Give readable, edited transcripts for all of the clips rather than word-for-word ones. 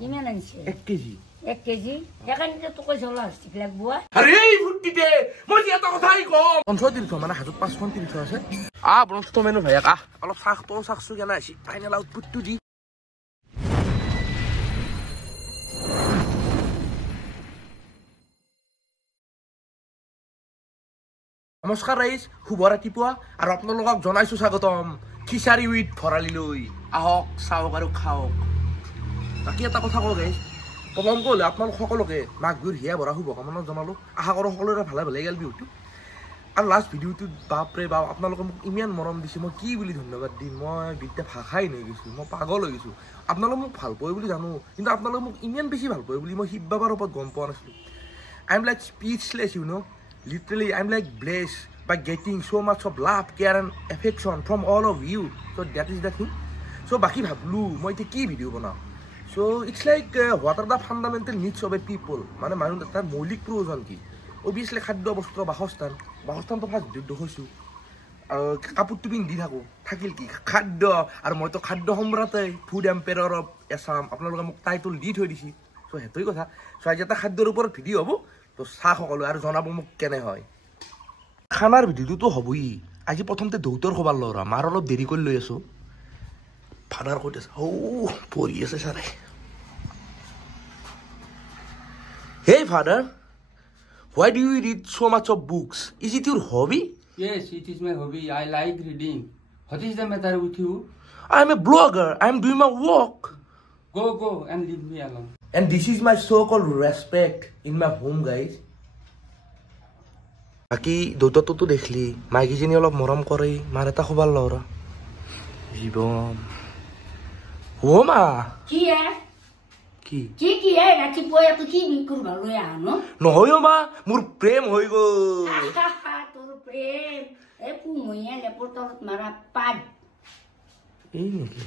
কিমান আনিছে 1 KG 1 KG এখানে তো কই চলা আছে লাগবো আরে এই ফুটিতে মই এটা কথাই কম 530 মানে হাজত 530 আছে ব্রনস্টো মেনু ভাই অলপ চাখ তো চাখছু কেনা আছে ফাইনাল আউটপুটটো দি নমস্কাৰ ৰাইজ শুভ ৰাতিপুৱা আৰু আপোনালোকক জনাইছো স্বাগতম খিচাৰি উইথ ভৰালি লৈ আহক চাওক আৰু খাওক বাকি এটা কথা কওঁ গাইজ প্ৰথম ক'লে আপোনালোক সকলোকে মাঘ বিহুৰ হিয়া ভৰা শুভকামনা জনালোঁ আশা কৰোঁ সকলোৰে ভালে ভালে গ'ল বিহুটো আৰু লাষ্ট ভিডিঅ'টোত বাপৰে বাপ আপোনালোকে মোক ইমান মৰম দিছে মই কি বুলি ধন্যবাদ দিম মই বিদ্যা ভাষাই লৈ গৈছোঁ মই পাগল হৈ গৈছোঁ আপোনালোকে মোক ভাল পায় বুলি জানো কিন্তু আপোনালোকে মোক ইমান বেছি ভাল পায় বুলি মই শিৱবাবাৰ ওপৰত গম পোৱা নাছিলোঁ I am like speechless you know literally I'm like blessed by getting so much of love care and affection from all of you so that is the thing so baki bhablu moi te ki video banao so it's like what are the fundamental needs of a people mane manu tar maulik proyojon ki obviously khadya bostru bahostan to first juddo hoisu kapur tu pindi thaku thakil ki khadya aru moi to khadya homrate food emperor of assam apnaloke muk title di thoi disi so hetoi kotha so aji eta khadyar upor video hobo তো চাহ সকলো আৰু জনাব মোক কেনে হয় খানাৰ ভিডিঅ'টো হ'বই আজি প্ৰথমতে দৌতৰ খবৰ ল'ৰা মাৰ অলপ দেৰি কৰি লৈ আছো ফাদাৰ ক'ত আছে পঢ়ি আছে ছাৰে Hey father, why do you read so much of books? Is it your hobby? Yes, it is my hobby. I like reading. What is the matter with you? I am a blogger. I am doing my work. Go and leave me alone. And this is my so-called respect in my home, guys. Aki dototo dekhli, maigijini olop morom kore, mare ta khobar lora. Jibon. Oma. কি Ki? কি রাতি পয়া তো কি বিকুর ভালো আনো Nohoy oma, mur prem hoy go. তোর প্রেম এ পুমইয়া লেপটত মারা পাদ এই নেকি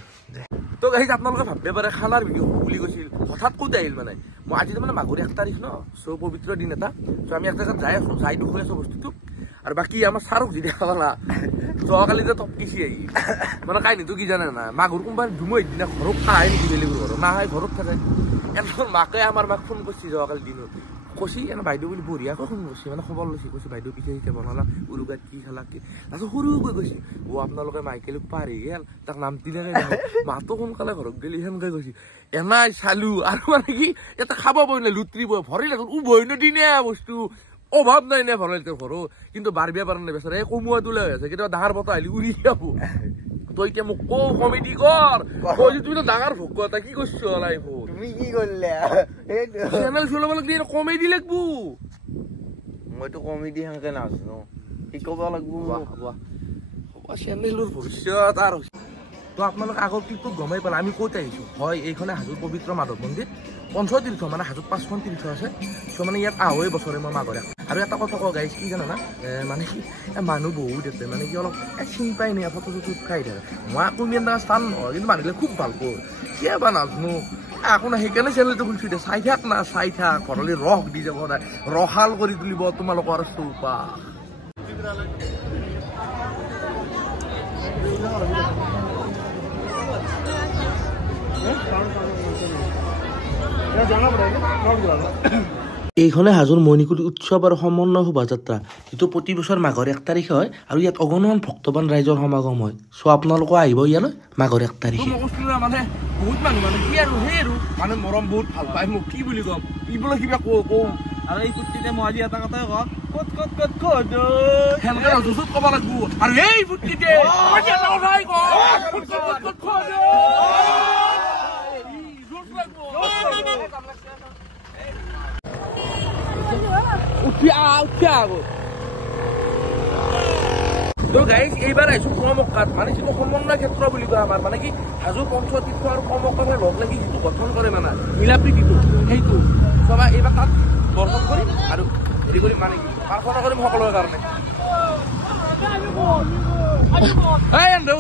তো গাইজ আপোনালোকে ভাববে পাৰে খানাৰ ভিডিঅ' বুলি কৈছিল হঠাৎ ক'ত আহিল মানে মই আজি মানে মাঘৰ 1 তাৰিখ ন সো পবিত্ৰ দিন এটা তো আমি এক জেগাত যাই আছো যাই দেখুৱাই আছো বস্তুটো আৰু বাকী আমাৰ চাৰক যি দেখা পালা যোৱাকালি যে টপকিছি আহি মানে কাহিনীটো কি জানে না মাঘৰ কোনোবাই ধুমৈ দিনা ঘৰত খাই নেকি বেলেগৰ ঘৰত না হয় ঘৰত থাকে এজন মাকে আমাৰ মাক ফোন কৰিছে যোৱাকালি দিনত কৈছি এনে বাইদেউ বুলি বঢ়িয়াকৈ ফোন কৰিছে মানে খবৰ লৈছে কৈছে বাইদেউ পিঠা বনালা উৰুগাত কি খালা কি তাৰপিছত সৰুকৈ কৈছে আপোনালোকে মাইকেলক পাৰি গেল তাক নাম দিলে মাতো সোনকালে ঘৰত গেলি সেনেকৈ কৈছে এনাই চালো আৰু মানে কি এটা খাব বই না লুত্ৰিব ভৰি লাগল উভয় নদিনে বস্তু অভাৱ নাই নে ভৰাইল তোৰ ঘৰো কিন্তু বাৰবিয়া পাৰা নাই বেচাৰা এই কমুৱাটো লৈ আছে কেতিয়াবা ডাঙৰ বতা আহিলি উৰি যাব তই এতিয়া মোক কমেডি কৰ কৈছে তুমি ডাঙৰ ভোগ এটা কি কৰিছ লাইফত তুমি কি করলে চেনেল চলাব লাগলি কমেডি লাগবো মইতো কমেডি হাঙ্কে নাচনো শিকাব লাগবো চেনেলৰ ভৱিষ্যত আৰু তো আপোনালোকে আগৰ ক্লিপটোত গমেই পালে আমি ক'ত আহিছো হয় এইখনে হাজোৰ পবিত্ৰ মাধৱ মন্দিৰ পঞ্চতীৰ্থ মানে হাজোত 5খন তীৰ্থ আছে চ' মানে ইয়াত আঢ়ৈ বছৰে মই মাঘৰে আৰু এটা কথা কওঁ গাইজ কি জানা না মানে কি মানুহ বহুত আছে মানে কি অলপ চিনি পাই নাই ফটো চটো খাই থাকে মই আকৌ ইমান এটা স্থান নহয় কিন্তু মানুহবিলাক খুব ভাল পাওঁ কিয় বা নাজানো আকৌ না সেইকাৰণে চেনেলটো খুলিছো দে চাই থাক না চাই থাক ঘৰলৈ ৰস দি যাব সদায় ৰসাল কৰি তুলিব তোমালোকৰ চৌপাশ এইখনে হাজোৰ মণিকুট উৎসৱ আৰু সমন্বয় শোভাযাত্ৰা যিটো প্ৰতি বছৰ মাঘৰ 1 তাৰিখে হয় আৰু ইয়াত অগণন ভক্তবান ৰাইজৰ সমাগম হয় চ' আপোনালোকো আহিব ইয়ালৈ মাঘৰ 1 তাৰিখে মানে বহুত মানুহ মানে কি আৰু সেই আৰু মানে মৰম বহুত ভাল পায় মোক কি বুলি ক'ম ইবোলে কিবা কওঁ আৰু এই ফুটিতে মই আজি এটা কথাই কওঁ ক'ত সেনেকৈ জুচুত ক'ব লাগিব আৰু এই ফুটিতে মই এটা কথাই কওঁ ক'ত তো গাইজ এইবাৰ আহিছো কমকাত মানে যিটো সমন্বয় ক্ষেত্ৰ বুলি কয় আমাৰ মানে কি হাজো পঞ্চতীৰ্থ আৰু কমকাতে লগ লাগি যিটো গঠন কৰে মানে মিলাপ্ৰীতিটো সেইটো চবা এইবাৰ তাত দৰ্শন কৰিম আৰু হেৰি কৰিম মানে কি প্ৰাৰ্থনা কৰিম সকলোৰে কাৰণে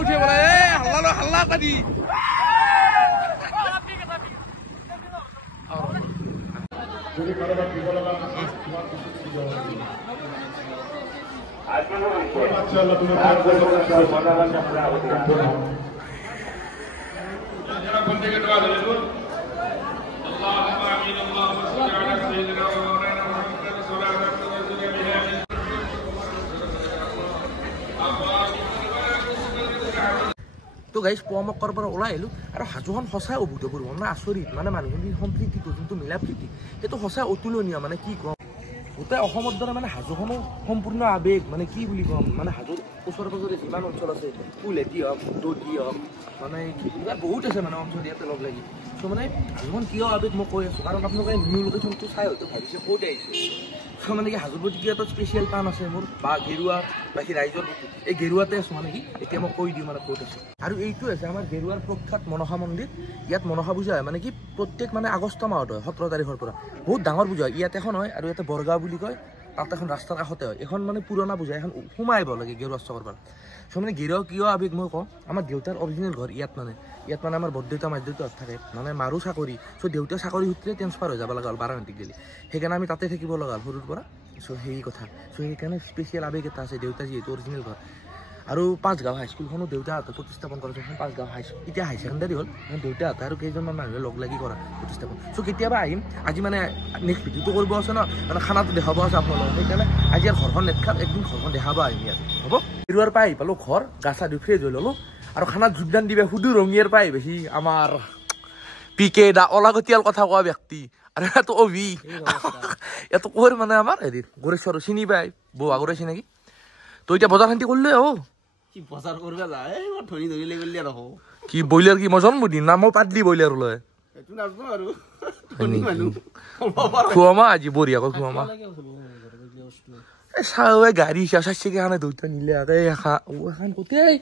উঠে বোলে হাল্লা কাটি তো গাইজ পোৱামক কৰাৰ পৰা ওলাই আহিলোঁ আৰু সাজুখন সঁচাই অভূতপূৰ্ব মানে আচৰিত মানে মানুহখিনিৰ সম্প্ৰীতিটো যোনটো মিলা প্ৰীতি সেইটো সঁচাই অতুলনীয় মানে কি ক'ম গোটেই অসমৰ দৰে মানে হাজোখনো সম্পূৰ্ণ আৱেগ মানে কি বুলি ক'ম মানে হাজোৰ ওচৰে পাজৰে যিমান অঞ্চল আছে ফুলেটি হওক দতি হওক মানে বহুত আছে মানে অঞ্চল ইয়াতে লগ লাগি চ' মানে হাজোখন কিয় আৱেগ মই কৈ আছোঁ কাৰণ আপোনালোকে নিউ লোকেশ্যনটো চাই হয়তো ভাবিছে ক'ত আহিছে চ' মানে কি হাজোৰ প্ৰতি কিয় এটা স্পেচিয়েল টান আছে মোৰ বা গেৰুৱা বাকী ৰাইজৰ এই গেৰুৱাতে আছোঁ মানে কি এতিয়া মই কৈ দিওঁ মানে ক'ত আছোঁ আৰু এইটো আছে আমাৰ গেৰুৱাৰ প্ৰখ্যাত মনসা মন্দিৰ ইয়াত মনসা পূজা হয় মানে কি প্ৰত্যেক মানে আগষ্ট মাহত হয় 17 তাৰিখৰ পৰা বহুত ডাঙৰ পূজা হয় ইয়াত এখন হয় আৰু ইয়াতে বৰগাঁও বুলি কয় তাত এখন ৰাস্তাৰ কাষতে হয় এখন মানে পুৰণা পূজা এখন সোমাই আহিব লাগে গেৰুৱা চকৰ পৰা চ' মানে গেৰুৱা কিয় আৱেগ মই কওঁ আমাৰ দেউতাৰ অৰিজিনেল ঘৰ ইয়াত মানে আমাৰ বৰদেউতা মাদেউতা থাকে মানে মাৰো চাকৰি চ' দেউতাৰ চাকৰি সূত্ৰে ট্ৰেন্সফাৰ হৈ যাব লগা হ'ল বাৰাণতীক দিল্লী সেইকাৰণে আমি তাতে থাকিব লগা হ'ল সৰুৰ পৰা চ' সেই কথা চ' সেইকাৰণে স্পেচিয়েল আৱেগ এটা আছে দেউতা যিহেতু অৰিজিনেল ঘৰ আৰু পাঁচগাঁও হাইস্কুলখনো দেউতাহঁতে প্ৰতিস্থাপন কৰা যোনখন পাঁচগাঁও হাইস্কুল এতিয়া হাই ছেকেণ্ডাৰী হ'ল দেউতাহঁতে আৰু কেইজনমান মানুহে লগ লাগি কৰা প্ৰতিস্থাপন চ' কেতিয়াবা আহিম আজি মানে নেক্সট ভিডিঅ'টো কৰিব আছে ন মানে খানাটো দেখাব আছে আপোনালোকক সেইকাৰণে আজি আৰু ঘৰখন নেদেখাত একদিন ঘৰখন দেখাব আহিম ইয়াত হ'ব গেৰুৱাৰ পৰা আহি পালোঁ ঘৰ গা চা ধুই ফ্ৰেছ হৈ ল'লোঁ আৰু খানাত যোগদান দিবে সুদূৰ ৰঙিয়াৰ পৰা বেছি আমাৰ PK দা অলাগতিয়াল কথা কোৱা ব্যক্তি আৰু ইয়াতো অভি ইয়াতো ক'ৰ মানে আমাৰ হেৰি গৰেশ্বৰ চিনি পাই বৌ আগৰে চিনাকি তো এতিয়া বজাৰ শান্তি কৰিলে কি বজাৰ কৰিব যায় মই ধনী ধনী লেগেলিয়া ৰহ কি ব্ৰইলাৰ কি মই জন্মদিন না মই পাতলি ব্ৰইলাৰ লৈ এইটো নাজনো আৰু ধনী মানুহ খুৱামা আজি বঢ়িয়াকৈ খুৱামা এই চাৱে গাড়ী চাইছে কি খানে দুটা নিলে এখন গোটেই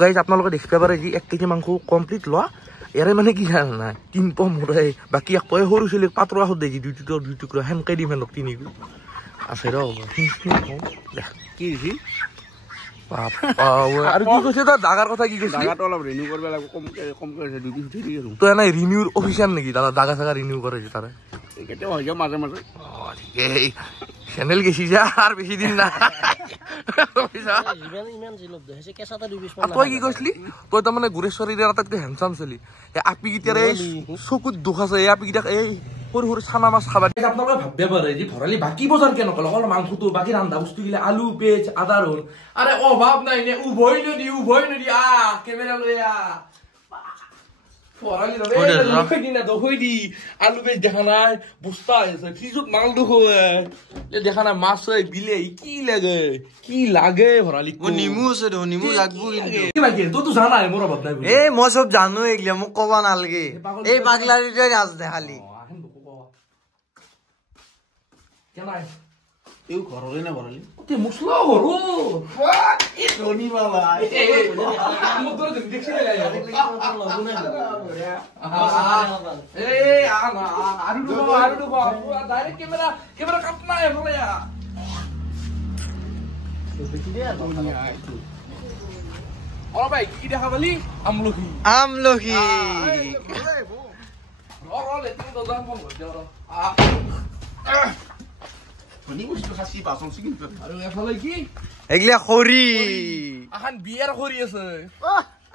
গাইজ আপোনালোকে দেখিব পাৰে যি 1 কেজি মাংস কমপ্লিট লোৱা ইয়াৰে মানে কি জানা নাই 3 পোৱা মৰাই বাকী এক পয় সৰু ছোৱালীক পাতৰা সদ দেখি 2 টুকুৰা সেনকে দিম হেনক 3 আছে ৰ কি দিছি আৰু কি কৈছে তই দাগাৰ কথা কি কৈছে দাগাটো অলপ ৰিনিউ কৰিব লাগিব কম কৰিছে 2 উঠি দি আৰু তই এনে ৰিনিউৰ অফিচিয়াল নেকি দাদা দাগা চাগা ৰিনিউ কৰে যে তাৰে কেতিয়াও হৈ যায় মাজে মাজে ঠিকেই চেনেল গেছি যা আৰু বেছি দিন না তই কি কৈছিলি তই তাৰমানে গুৰেশ্বৰীৰ আটাইতকৈ হেণ্ডচাম চলি আপিকেইটাৰে চকুত দুখ আছে এই আপিকেইটাক এই সৰু সৰু চানা মাছ খাবা আপোনালোকে ভাবিব পাৰে যে ভৰালি বাকী বজাৰ কিয় নকলে অকল মাংসটো বাকী ৰান্ধা বস্তু গিলা আলু পেঁয়াজ আদা ৰহুন আৰে অভাৱ নাই নে উভয় নদী কেমেৰা লৈ আলু পেঁয়াজ দেখা নাই বস্তা আছে ফ্ৰিজত মাল দেখা নাই মাছ বিলাহী কি লাগে ভৰালি নেমু আছে নেমু লাগবো তইতো জানাই মোৰ অভাৱ নাই এই মই চব জানো এইগিলা মোক কবা নালাগে এই পাগলাৰিটোৱে ৰাজ দেখালি কেনাই এই ঘৰৰে না ভৰালি তে মছলা হৰো ধনী বাবা মোক তোৰ দেখছিলা আৰু ডাইৰেক্ট কেমেৰা কাট নাই ভৰায়া অ ভাই কি দেখা পালি আমলখি এগিলা খৰি আখান বিয়াৰ খৰি আছে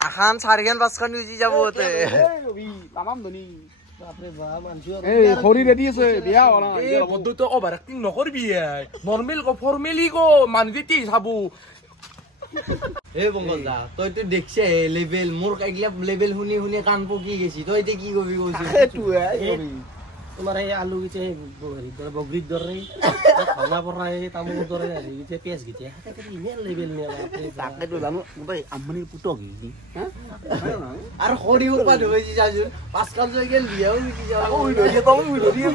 আখান 4খান 5খান উজি যাব খৰি ৰেডি আছে বিয়া অভাৰ এক্টিং নকৰবি নৰ্মেল ক ফৰ্মেলি ক মানুহে কি চাব এই বংগজা তই তো দেখছে লেভেল মোর এগিলা লেভেল শুনি শুনি কান পকি গেছি তই তে কি কবি কইছিস তোমার এই আলু গিছে বগরির দরে খানা পড়াই তামুর দরে গিছে পেঁয়াজ গিছে ইমেল লেভেল নিয়া তাকে তো জানো ভাই আমনি পুটো কি আর খড়ি উৎপাদ হইছি যাজু পাঁচকাল জয় গেল বিয়াও কি যাও ওই ধরিয়ে তো ওই ধরিয়ে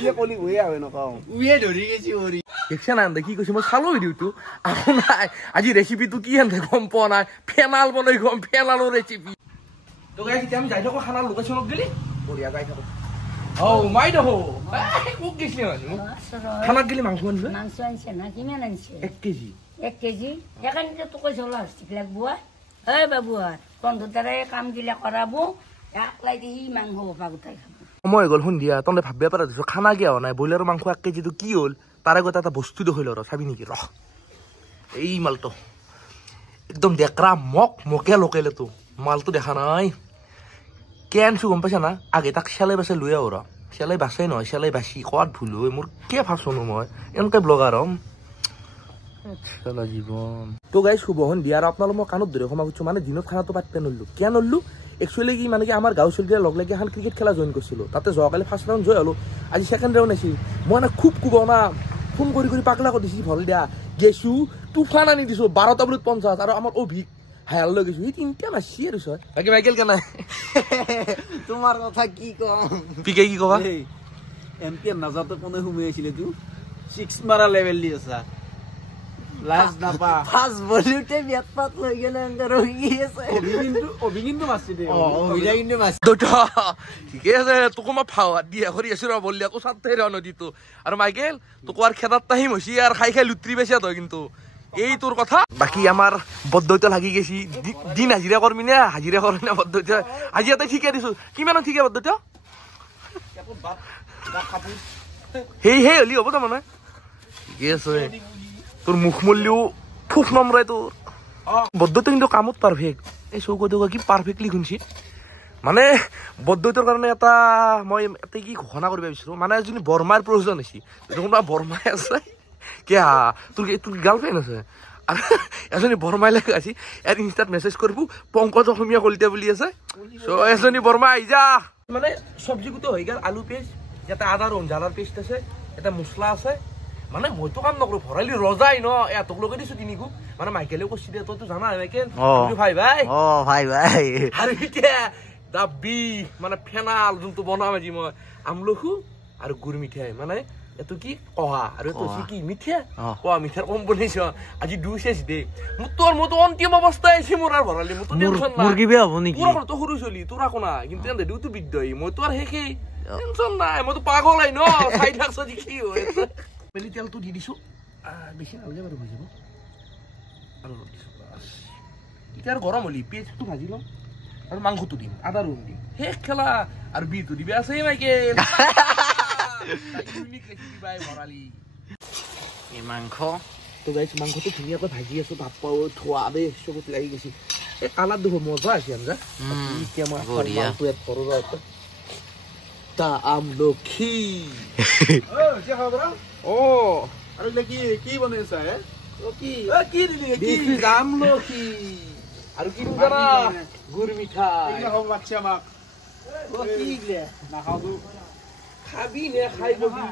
ইয়ে কলি হই আবে ন কাও উয়ে ধরি গেছি ওরি দেখছ না দেখি কৈছে মই চালো ভিডিওটো আহো নাই আজি ৰেচিপিটো কি হেন গম পোৱা নাই ফেনাল বনাই গম ফেনালৰ ৰেচিপি তো গাইছ এতিয়া আমি যাই থাকো খানাৰ লোকেশ্যনত গেলি বঢ়িয়া যাই থাকো ও মাই দহো মোক গেছলি না খানাত গেলি মাংস আনছে মাংস আনছে না কিমান আনছে 1 কেজি 1 কেজি এখানে তো কই চলা ঠিক লাগবো এই বাবু বন্ধুটারে কাম গিলা কৰাবো একলাই দি মাংস পাগুতাই খাবো সময় গ'ল সন্ধিয়া তহঁতে ভাবিব পাৰা দিছো খানা কিয় হোৱা নাই ব্ৰইলাৰৰ মাংস 1 কেজিটো কি হ'ল তাৰে আগতে এটা বস্তু দেখিল ৰ চাবি নেকি ৰ এই মালটো একদম ডেকৰা মকে লোকেলেতো মালটো দেখা নাই কেনছো গম পাইছা না আগে তাক চেলাই বাচে লৈ আহ ৰ চেলাই বাচে নহয় চেলাই বাচি কোৱাত ভুল হয় মোৰ কে ভাবছোনো মই এনেকৈ ব্লগাৰ হ'ম জীৱন তো গাইজ শুভ সন্ধিয়া আৰু আপোনালোক মই কাণত ধৰি ক্ষমা কৰিছোঁ মানে দিনত খানাটো পাতিব নল্লো কিয় নল্লো একচুৱেলি কি মানে কি আমাৰ গাঁও চলিৰে লগ লাগি এখন ক্ৰিকেট খেলা জইন কৰিছিলোঁ তাতে যোৱাকালি ফাৰ্ষ্ট ৰাউণ্ড জয় হ'লোঁ আজি ছেকেণ্ড ৰাউণ্ড আছিল মই মানে খুব কোবাও ফোন কৰি পাগলা কৰি দিছোঁ ভল দিয়া গেছোঁ তুফান আনি দিছোঁ 12টা বলত 50 আৰু আমাৰ অভিক হায়াল লৈ গৈছোঁ সেই তিনিটা মাছি আৰু ছয় বাকী মাইকেল কেনে তোমাৰ কথা কি কম পিকে কি ক'বা এম্পিয়াৰ নাযাওঁতে কোনে সোমাই আছিলে তো 6 মাৰা লেভেল দি আছা লাজ নাপা ফাৰ্ষ্ট বলিউডে বেট পাত লৈ গেলে ৰহি আছে অভিগিন্তু মাছি দে অভিগিন্তু মাছি দুটা ঠিকে আছে তোক মই ফাওয়া দিয়া কৰি আছো ৰ বলিয়া তো সাতে ৰ নদীটো আৰু মাইকেল তোক আর খেতাত টাইম হইছি আর খাই লুত্রি বেছিয়া তই কিন্তু এই তোর কথা বাকি আমার বদ্ধতা লাগি গেছি দিন হাজিরা করবি না হাজিরা করবি না বদ্ধতা আজি এটা ঠিকে দিছো কিমান ঠিকে বদ্ধতা হেই হলি হব মানে ঠিকে আছে তোর মুখ মূল্যও ফুক নম্রায় তোর বদ্ধতা কিন্তু কামত পারফেক্ট এই চৌকটোকা কি পারফেক্টলি শুনছি মানে বদ্ধতাৰ কাৰণে এটা মই এটা কি ঘোষণা কৰিব বিচাৰিছো মানে যদি বৰ্মাৰ প্ৰয়োজন আছে কোনোবা বৰ্মাই আছে কি তোৰ গাৰ্লফ্ৰেণ্ড আছে আৰু এজনী বৰ্মাই লাগে আছে ইয়াত ইনষ্টাত মেছেজ কৰিব পংকজ অসমীয়া কলিতা বুলি আছে চ' এজনী বৰ্মা আহি যা মানে চব্জি গোটেই হৈ গ'ল আলু পেষ্ট এটা আদা ৰঞ্জালাৰ পেষ্ট আছে এটা মছলা আছে মানে মইতো কাম নকৰো ভৰালি ৰজাই ন এতক লগাই দিছো তিনিকো মানে মাইকেলেও কৈছি দে তইতো জানা মাইকেল ভাই ভাই আৰু এতিয়া দাবি মানে ফেনাল যোনটো বনাম আজি মই আমলখু আৰু গুড় মিঠাই মানে এটো কি কহা আৰু এটো কি মিঠা কহা মিঠাৰ কম বনাইছ আজি দুই শেষ দে মতো অন্তিম অৱস্থা আছে মোৰ আৰু ভৰালি মতো টেনচন নাই মুৰ্গী বেয়া হ'ব নেকি তোৰ তো সৰু চলি তোৰ আকো না কিন্তু এনে দিউতো বিদ্যই মইতো আৰু হেখে টেনচন নাই মইতো পাগল আই ন সাইড হাকছ দি কি হৈ আছে পেলি তেলটো দি দিছো বেছি নালগে বাৰু হৈ যাব আৰু এতিয়া আৰু গৰম হলি পেজটো ভাজি লম আৰু মাংসটো দিম আদা ৰহুন দিম শেষ খেলা আৰু বিটো দিবি আছে মাইকেল ইউনিক ৰেচিপি বাই ভৰালি এই মাংস তো গাইছ মাংসটো ধুনীয়াকৈ ভাজি আছো বাপ্পাও থোৱা দে চকুত লাগি গৈছে এই কালাৰ দেখো মজা আছে আঞ্জা এতিয়া মই মাংসটো এড কৰোঁ তা আমলখি আৰু কি বনাইছা কি দিলি আমলখি আৰু কি জানা গুড় মিঠাই বাচ্চা আমাক খাবি নে খাই লবি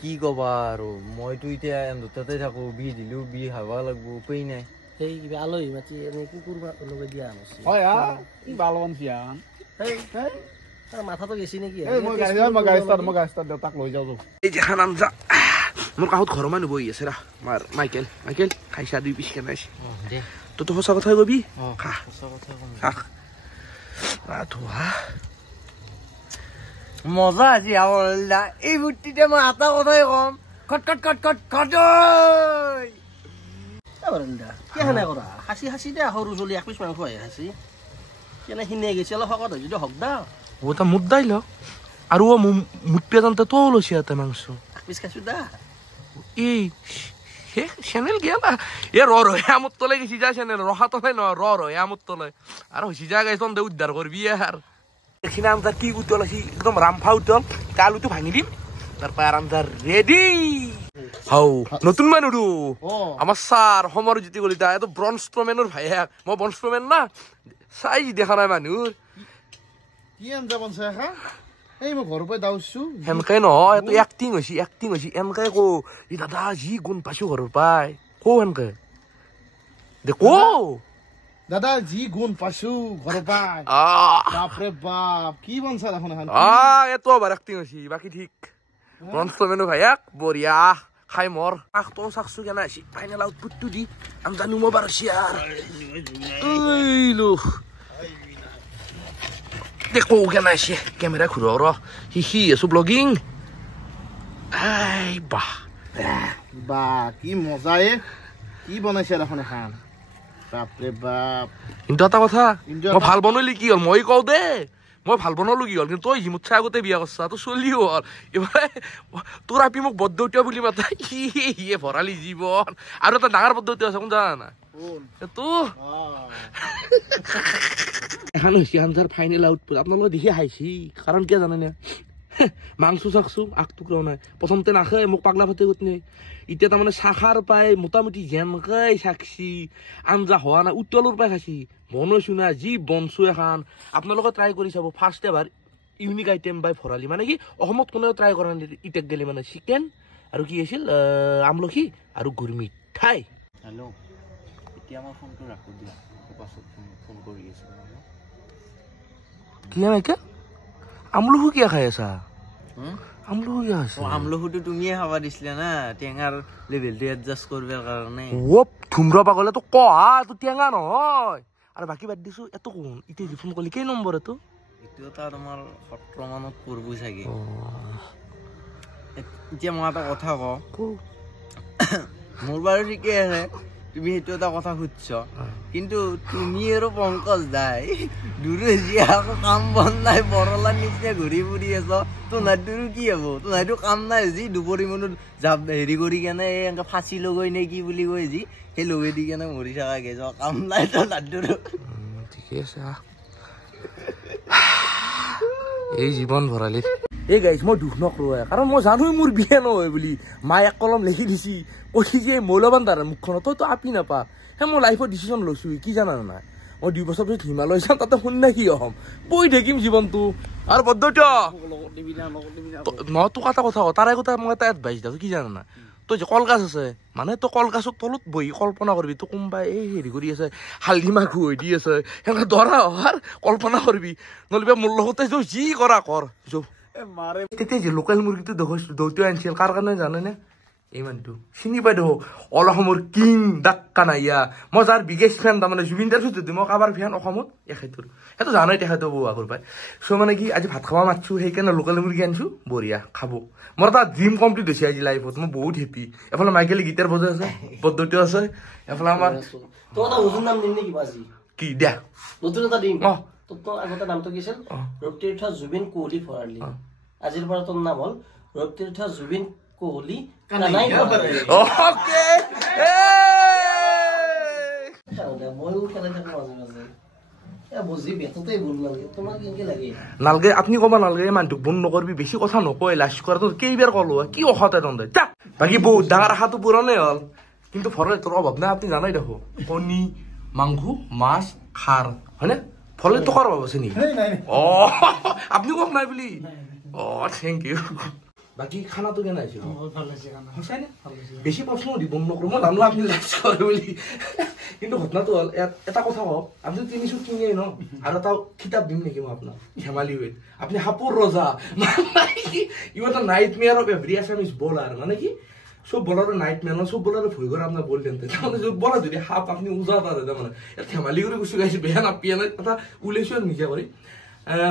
কি কবা আৰু মইতো এতিয়া দুটাতে থাকো বি দিলো বি খাব লাগব উপায় নাই সেই কিবা আলহী মাতি এনে কুকুৰ লগাই দিয়া হৈছে হয় কি বালন চিয়ান মাথাটো গেছি নেকি মই গাড়ী দেউতাক লৈ যাওঁ এই যে খান আঞ্জা মোৰ কাষত ঘৰৰ মানুহ বহি আছে ৰা মাইকেল খাইছা দুই পিচ কেনাইছে তইতো সঁচা কথাই কবি খা মজা আজি এই বুটিতে মই এটা কথাই কম কেনে কৰা সাঁচি দে সৰু চলি এক পিচ মাংস আহে সাঁচি কেনে সিনে গেছি অলপ শকত হৈ যদি হক দা ওটা মুদ্দাই ল আৰু মুঠ পেজানতে তো লৈছে এটা মাংস এক পিচ খাইছো দা এই চেনেল গিয়া না এ আমত তলে গেছি যা চেনেল রহা তলে ন আমত তলে আর হইছি যা গাইছ তন্দে উদ্ধার করবি আর এখানে আমরা কি উতল আছি একদম রামফা উতল আলুটো ভাঙি দিম তারপর আরামদার রেডি হাও নতুন মানুষ আমার স্যার সমর জ্যোতি কলিতা এত ব্রনস্ট্রমেনের ভাই মই ব্রনস্ট্রমেন না চাই দেখা নাই মানুষ কি আঞ্জা বনছে হা এই মই ঘৰৰ পৰা দাউছো হেনকাই নহয় এটো এক্টিং হৈছে এনকাই কো ই দাদা যি গুণ পাইছো ঘৰৰ পাই কো হেনকাই দেখো দাদা যি গুণ পাইছো ঘৰৰ পাই বাপৰে বাপ কি বনছা দেখোন এখন এটো আবার এক্টিং হৈছে বাকি ঠিক ব্রনস্ট্রমেনো ভাইয়াক বঢ়িয়া খাই মর আখটো সাকসু কেনা আছি ফাইনাল আউটপুটটো দি আমি জানো মই বাৰছি আর এই লো দেখো কেনা আছে ক্যামেরা ঘুরো র হি আছো ব্লগিং আই বা কি মজা কি বনাইছে দেখোন এখন বাপৰে বাপ কিন্তু এটা কথা মই ভাল বনালি কি হল মই কও দে মই ভাল বনালো কি হল কিন্তু তই হিমুতছা আগতে বিয়া করছা তো চলি হল এবারে তোর আপি মোক বদ্ধতিয়া বুলি মাতা ইয়ে ভৰালি জীৱন আৰু এটা ডাঙৰ পদ্ধতি আছে কোন জানা না তো এখন হৈছে আঞ্জাৰ ফাইনেল আউটপুট আপোনালোকে দেখি হাইছি কাৰণ কিয় জানে নে মাংস চাকছো আগ টুকৰাও নাই প্ৰথমতে নাখায় মোক পাগলা ফাটে গোট নাই এতিয়া তাৰমানে চাখাৰ পাই মোটামুটি যেনকাই চাকছি আঞ্জা হোৱা নাই উতলৰ পাই খাইছি বনাইছো না যি বনছো এখন আপোনালোকে ট্ৰাই কৰি চাব ফাৰ্ষ্ট এবাৰ ইউনিক আইটেম বাই ভৰালি মানে কি অসমত কোনেও ট্ৰাই কৰা নাই ইটাক গেলি মানে চিকেন আৰু কি আছিল আমলখি আৰু গুৰ মিঠাই হেল্ল' এতিয়া মই ফোনটো ৰাখো দিয়া পাছত ফোন কৰি আছো কি নাইকা আমলখু কিয় খাই আছা আমলখু কিয় আছে আমলখুটো তুমিয়ে খাবা দিছিলা না টেঙাৰ লেভেলটো এডজাষ্ট কৰিবৰ কাৰণে ধুম্ৰ পাগলে তো কহা তো টেঙা নহয় আৰু বাকী বাদ দিছো এটো কোন এতিয়া ফোন কৰিলি কেই নম্বৰ এটো এইটো এটা তোমাৰ 17 মানত পৰবো চাগে এতিয়া মই এটা কথা কওঁ মোৰ বাৰু ঠিকে আছে তুমি সেইটো এটা কথা খুঁজছ কিন্তু তুমি আৰু পংকজ দাই দুৰো আকৌ কাম বন নাই বৰলা নিচিনা ঘূৰি ফুৰি আছ তোনাৰটোৰো কি হ'ব তোনাৰটো কাম নাই যি দুপৰী মনত হেৰি কৰি কেনে এনেকে ফাঁচি লগৈ নে কি বুলি কয় যি সেই লগে দি কেনে মৰি থকা গেছ কাম নাই তোনাৰটোৰো ঠিকে আছে এই জীৱন ভৰালি এই গাইছ মই দুখ নকৰোঁ কাৰণ মই জানোই মোৰ বিয়া নহয় বুলি মায়ে এক কলম লিখি দিছি কৈছি যে মৌলবান তাৰ মুখখনত তইতো আপি নাপা সেই মই লাইফত ডিচিশ্যন লৈছোঁ কি জানা নাই মই 2 বছৰ পিছত হিমালয় যাম তাতে শুন নাই কি হ'ম পঢ়ি থাকিম জীৱনটো আৰু পদ্ধতি মই তোক এটা কথা কওঁ তাৰে কথা মই এটা এডভাইচ দিওঁ কি জানা নাই তই যে কলগাছ আছে মানে তই কলগাছৰ তলত বহি কল্পনা কৰিবি তোক কোনোবাই এই হেৰি কৰি আছে হালধি মাখু হৈ দি আছে সেনেকৈ দৰা হোৱাৰ কল্পনা কৰিবি নহ'লে মোৰ লগতে যি কৰা কৰ তেতিয়া যে লোকেল মুৰ্গীটো দেখিছোঁ দৌতিও আনিছিল কাৰ কাৰণে জানেনে এই মানুহটো চিনি পাই দেখো অল অসমৰ কিং ডাক্কা নাইয়া মই যাৰ বিগেষ্ট ফেন তাৰমানে জুবিন দাৰ যদি মই কাৰোবাৰ ফেন অসমত এখেতৰ সেইটো জানাই তেখেতেও বহু আগৰ পাই চ' মানে কি আজি ভাত খাব মাতিছোঁ সেইকাৰণে লোকেল মুৰ্গী আনিছোঁ বঢ়িয়া খাব মোৰ এটা ড্ৰিম কমপ্লিট হৈছে আজি লাইফত মই বহুত হেপী এফালে মাইকেলে গীটাৰ বজাই আছে পদ্ধতিও আছে এফালে আমাৰ কি দিয়া নতুন এটা দিম তোৰ আগতে নামটো কি আছিল ৰূপতীৰ্থ জুবিন কোহলি ভৰালি আজিৰ পৰা তোৰ নাম হ'ল ৰূপতীৰ্থ জুবিন কোহলি কানাই ওকে ময়ো খেলাই থাকো মাজে মাজে বুজি বেততেই ভুল নালাগে তোমাক কেনেকে লাগে নালগে আপুনি ক'ব নালাগে মানুহটোক বন্ধ নকৰিবি বেছি কথা নকয় লাষ্ট কৰাটো কেইবাৰ ক'লো কি অসতে তন্দে বাকী বহুত ডাঙৰ আশাটো পূৰণে হ'ল কিন্তু ভৰাই তোৰ অভাৱ নাই আপুনি জানাই দেখো কণী মাংস মাছ খাৰ হয়নে ফলে টকাৰ অভাৱ আছে নেকি আপুনি কওক নাই বুলি থেংক ইউ বাকী খানাটো কেনে আহিছিল বেছি প্ৰশ্ন দিব নকৰোঁ মই জানো আপুনি লাজ কৰে বুলি কিন্তু ঘটনাটো হ'ল এটা কথা কওক আপুনি 300 কিনে ন আৰু এটা কিতাপ দিম নেকি মই আপোনাক ধেমালি হৈ আপুনি হাপুৰ ৰজা ইউ এটা night mare of every Assamese bowler মানে কি সব বলাৰৰ নাইট মেয়াৰ সব বলাৰে ভয় কৰে আপোনাৰ বল দিওঁতে তাৰমানে বলা যদি সাপ আপুনি উজা তাৰ তাৰমানে ধেমালি কৰি গুচি গাইছে বেয়া নাপিয়া নাই এটা ওলাইছোঁ আৰু নিজে কৰি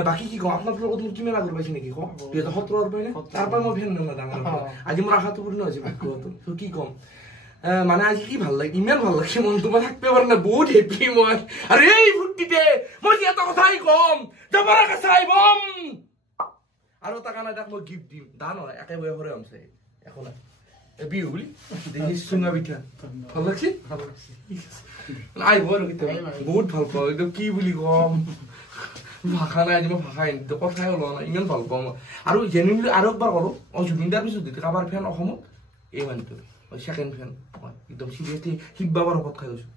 বাকী কি কওঁ আপোনাৰ লগত মোৰ কিমান আগৰ পাইছে নেকি কওঁ 2017 পাই তাৰ পৰা মই ফেন নহয় ডাঙৰ আজি মোৰ আশাটো পূৰ্ণ হৈছে ভাগ্যটো কি ক'ম মানে আজি কি ভাল লাগে ইমান ভাল লাগছে মনটো মই থাকিব পৰা নাই বহুত হেপী মই আৰু এই ফূৰ্তিতে মই এটা কথাই ক'ম জবৰাকে চাই বম আৰু এটা কাৰণে তাক মই গিফ্ট দিম দা নহয় একে বয়সৰে হ'ম চাই একো নাই বিহু বুলি দেখিছ চুঙা পিঠা ভাল লাগছে আহিব আৰু কেতিয়াবা বহুত ভাল পাওঁ এইটো কি বুলি ক'ম ভাষা নাই আজি মই ভাষাই কথাই ওলোৱা নাই ইমান ভাল পাওঁ মই আৰু জেনুইনলি আৰু একবাৰ কৰোঁ জুবিন দাৰ পিছত যদি কাৰোবাৰ ফেন অসমত এই মানুহটো ছেকেণ্ড ফেন মই একদম চিৰিয়াছলি শিকবাবাৰ ঔষধ খাই গৈছোঁ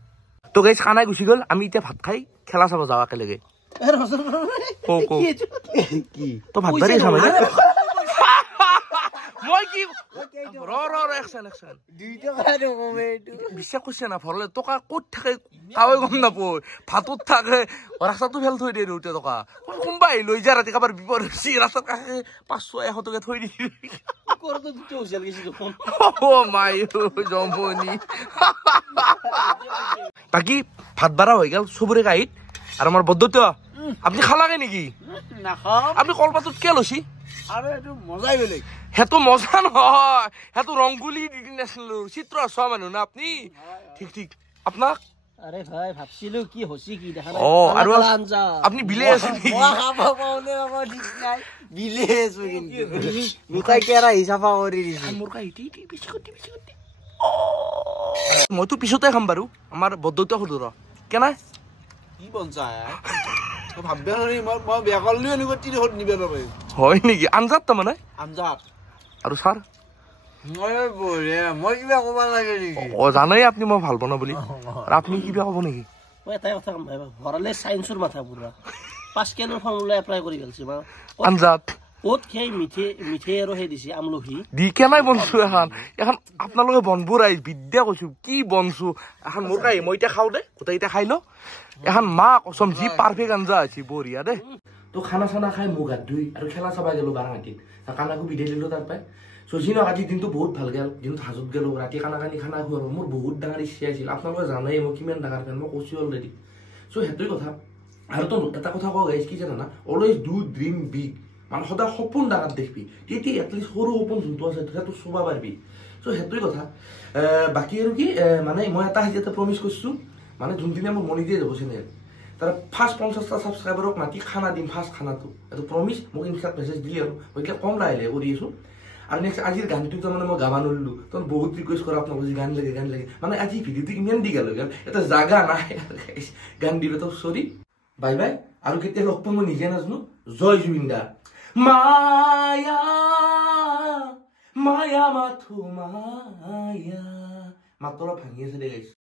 তো গাইছ খানাই গুচি গ'ল আমি এতিয়া ভাত খাই খেলা চাব যাওঁ একেলগে তো ভাত বাৰী খাম মই কি বিশ্বাস কৰিছে না ভৰলে টকা ক'ত থাকে কাৱে গম নাপায় ভাতত থাকে ৰাস্তাটো ফেল থৈ দিয়ে দেউতা টকা কোনোবাই লৈ যায় ৰাতি কাৰোবাৰ বিপদ হৈছে ৰাস্তাত কাষে 500-100 টকা থৈ দিয়ে জমনি বাকী ভাত বাৰা হৈ গ'ল চবৰে কাহিত আৰু আমাৰ বদ্ধত আপুনি খালাগে নেকি আপুনি কলপাতত কিয় লৈছি সেইটো মজা নহয় সেইটো ৰংগুলি দি দিছিলো চিত্ৰ চোৱা মানুহ না আপুনি ঠিক ঠিক আপোনাক আৰে ভাই ভাবছিলো কি হসি কি দেখা নাই আৰু আপনি বিলে আছে নেকি মই খাব পাওনে বাবা ঠিক নাই বিলে আছো কিন্তু মিঠাই কেৰা হিচাপা কৰি দিছি মোৰ কাইটি বিস্কুট মইতো পিছতে খাম বাৰু আমাৰ বদ্ধতা হলো ৰ কেনে কি বনছা ভাববে মই বেয়া কৰিলেও এনেকুৱা তিনিশত নিব নাপাৰি হয় নেকি আঞ্জাত তাৰমানে আঞ্জাত আৰু ছাৰ মই বঢ়িয়া মই কিবা ক'ব লাগে নেকি জানেই আপুনি মই ভাল বনাওঁ বুলি আৰু আপুনি কিবা ক'ব নেকি মই এটাই কথা কম ভৰালে চাইন্সৰ মাথা পুৰা পাস্কেলৰ ফৰ্মুলা এপ্লাই কৰি পেলাইছে আঞ্জাত ক'ত সেই মিঠে আৰু সেই দিছে আমলখি দি কেনাই বনছো এখন আপোনালোকে বনবোৰ আহি বিদ্যা কৈছো কি বনছো এখন মোৰ কাই মই এতিয়া খাওঁ দে গোটেইকেইটা খাই লওঁ এখন মা কচম যি পাৰফেক্ট আঞ্জা আছে বঢ়িয়া দে তো খানা চানা খাই মুখ হাত ধুই আৰু খেলা চাবা গেলো বাৰাঙাটিত কানাকো বিদায় দিলো তাৰ পাই চজিনক আজি দিনটো বহুত ভাল গেল দিনটো হাজত গেলো ৰাতি খানা খুৱাব মোৰ বহুত ডাঙৰ ইচ্ছা আছিল আপোনালোকে জানেই মই কিমান ডাঙৰ ফেন মই কৈছো অলৰেডি চ' সেইটোৱে কথা আৰু তো এটা কথা কোৱা গাইছ কি জানা অলৱেজ ডু ড্ৰিম বিগ মানে সদায় সপোন ডাঙৰ দেখিবি তেতিয়া এটলিষ্ট সৰু সপোন যোনটো আছে সেইটো চুব পাৰিবি চ' সেইটোৱে কথা বাকী আৰু কি মানে মই এটা এতিয়া প্ৰমিছ কৰিছোঁ মানে যোনদিনা মোৰ মনি দিয়ে যাব চেনেল তাৰ ফাৰ্ষ্ট 50টা ছাবস্ক্ৰাইবাৰক মাতি খানা দিম ফাৰ্ষ্ট খানাটো এইটো প্ৰমিছ মোক ইনষ্টাত মেছেজ দি আৰু মই এতিয়া কম লাহে লাহে কৰি আছোঁ আৰু নেক্সট আজিৰ গানটো তাৰমানে মই গাবা নোৱাৰিলোঁ তখন বহুত ৰিকুৱেষ্ট কৰা আপোনালোকে গান লাগে মানে আজি ভিডিঅ'টো ইমান দীঘল হৈ গ'ল এটা জাগা নাই গান দিলে তো চৰি বাই বাই আৰু কেতিয়া লগ পাম মই নিজে নাজানো জয় জুবিন দা মায়া মায়া মাথো মায়া মাত্ৰ অলপ ভাঙি আছে দে গাইছ